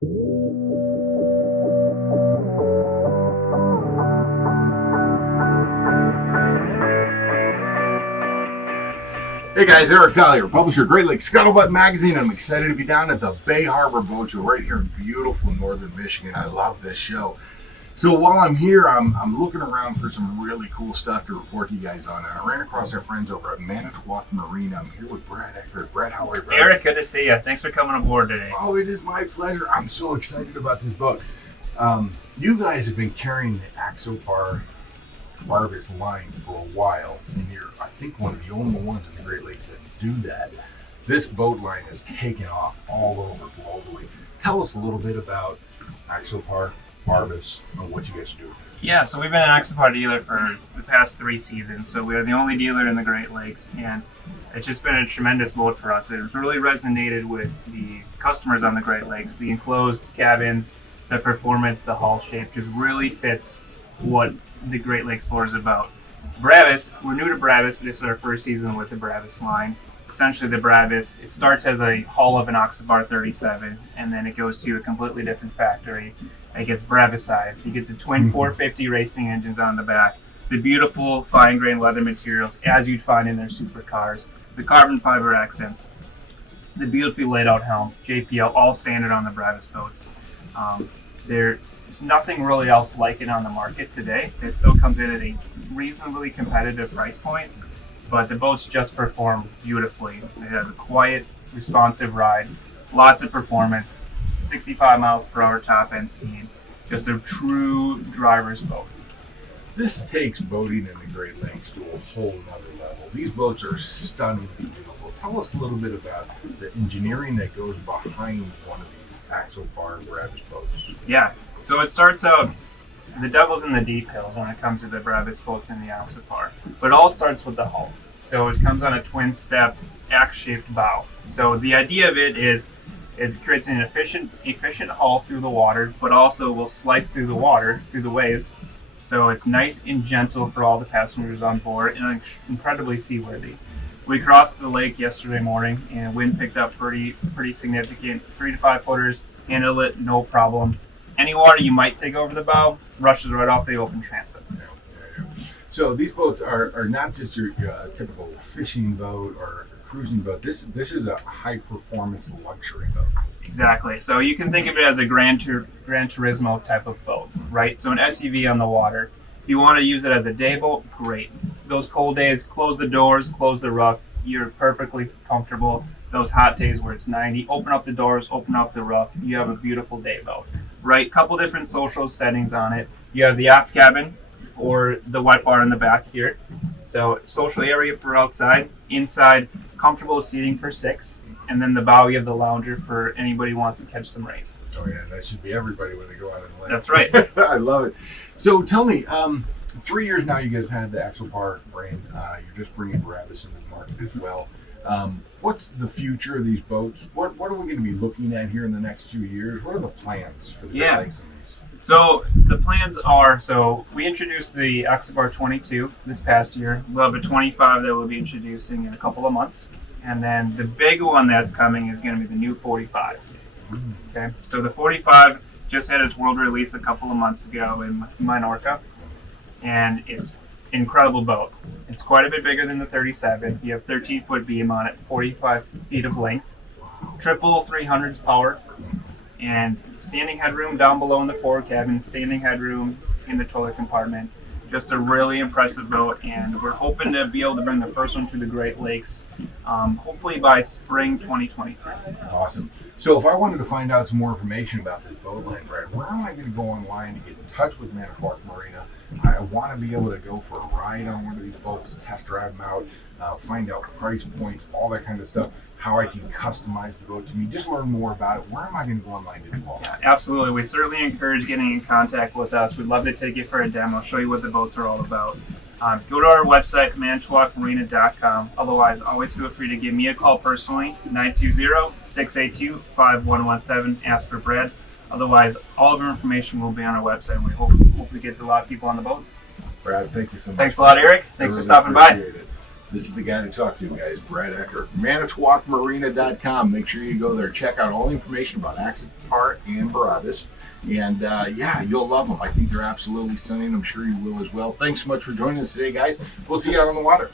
Hey guys, Erik here, publisher of Great Lakes Scuttlebutt magazine. I'm excited to be down at the Bay Harbor Boat Show right here in beautiful northern Michigan. I love this show. So while I'm here, I'm looking around for some really cool stuff to report to you guys on. And I ran across our friends over at Manitowoc Marina. I'm here with Brad Eckhardt. Brad, how are you, Brad? Erik, good to see you. Thanks for coming aboard today. Oh, it is my pleasure. I'm so excited about this boat. You guys have been carrying the Axopar Barbus line for a while, and you're, I think, one of the only ones in the Great Lakes that do that. This boat line has taken off all over globally. Tell us a little bit about Axopar Barbus and what you guys do. Yeah, so we've been an Axopar dealer for the past 3 seasons. So we are the only dealer in the Great Lakes, and it's just been a tremendous boat for us. It's really resonated with the customers on the Great Lakes. The enclosed cabins, the performance, the hull shape just really fits what the Great Lakes Boat is about. Brabus, we're new to Brabus, but this is our first season with the Brabus line. Essentially, the Brabus, it starts as a hull of an Axopar 37, and then it goes to a completely different factory. It gets Brabus-sized. You get the twin 450 racing engines on the back, the beautiful fine-grained leather materials as you'd find in their supercars, the carbon fiber accents, the beautifully laid-out helm, JPL, all standard on the Brabus boats. There's nothing really else like it on the market today. It still comes in at a reasonably competitive price point, but the boats just perform beautifully. It has a quiet, responsive ride, lots of performance, 65 miles per hour top end speed, just a true driver's boat. This takes boating in the Great Lakes to a whole nother level. These boats are stunningly beautiful. Tell us a little bit about the engineering that goes behind one of these Axopar Brabus boats. Yeah. So it starts out, the devil's in the details when it comes to the Brabus boats and the Axopar. But it all starts with the hull. So it comes on a twin-stepped, axe-shaped bow. So the idea of it is it creates an efficient hull through the water, but also will slice through the water, through the waves. So it's nice and gentle for all the passengers on board and incredibly seaworthy. We crossed the lake yesterday morning and wind picked up pretty significant, 3 to 5 footers, handled it, no problem. Any water you might take over the bow rushes right off the open transit. Yeah. So these boats are not just your typical fishing boat or cruising boat. This is a high performance luxury boat. Exactly. So you can think of it as a Gran Turismo type of boat, right? So an SUV on the water. If you want to use it as a day boat, great. Those cold days, close the doors, close the roof. You're perfectly comfortable. Those hot days where it's 90, open up the doors, open up the roof. You have a beautiful day boat. Right, couple different social settings on it. You have the aft cabin or the wet bar in the back here. So social area for outside, inside, comfortable seating for 6, and then the bow you have the lounger for anybody who wants to catch some rays. Oh yeah, that should be everybody when they go out on the lake. That's right. I love it. So tell me, 3 years now you guys have had the Axopar brand. You're just bringing Brabus into the market as well. What's the future of these boats? What are we going to be looking at here in the next few years? What are the plans for the Great Lakes in these? So the plans are, we introduced the Axopar 22 this past year. We'll have a 25 that we'll be introducing in a couple of months. And then the big one that's coming is going to be the new 45. Okay, so the 45 just had its world release a couple of months ago in Minorca. And it's incredible boat. It's quite a bit bigger than the 37. You have 13-foot beam on it, 45 feet of length, triple 300s power, and standing headroom down below in the forward cabin, standing headroom in the toilet compartment. Just a really impressive boat, and we're hoping to be able to bring the first one to the Great Lakes, hopefully by spring 2023. Awesome. So if I wanted to find out some more information about this boat line, Brad, where am I going to go online to get in touch with Manitowoc Marina? I want to be able to go for a ride on one of these boats, test drive them out, find out price points, all that kind of stuff, how I can customize the boat to me, just learn more about it. Where am I going to go online to do all that? Yeah, absolutely. We certainly encourage getting in contact with us. We'd love to take you for a demo, show you what the boats are all about. Go to our website, manitowocmarina.com. Otherwise, always feel free to give me a call personally, 920-682-5117. Ask for Brad. Otherwise, all of our information will be on our website, and we hope to get a lot of people on the boats. Brad, thank you so much. Thanks a lot, Erik. Thanks for stopping by. It. This is the guy to talk to, guys. Brad Eckhardt. ManitowocMarina.com. Make sure you go there. Check out all the information about Eckhardt and Barabbas. And yeah, you'll love them. I think they're absolutely stunning. I'm sure you will as well. Thanks so much for joining us today, guys. We'll see you out on the water.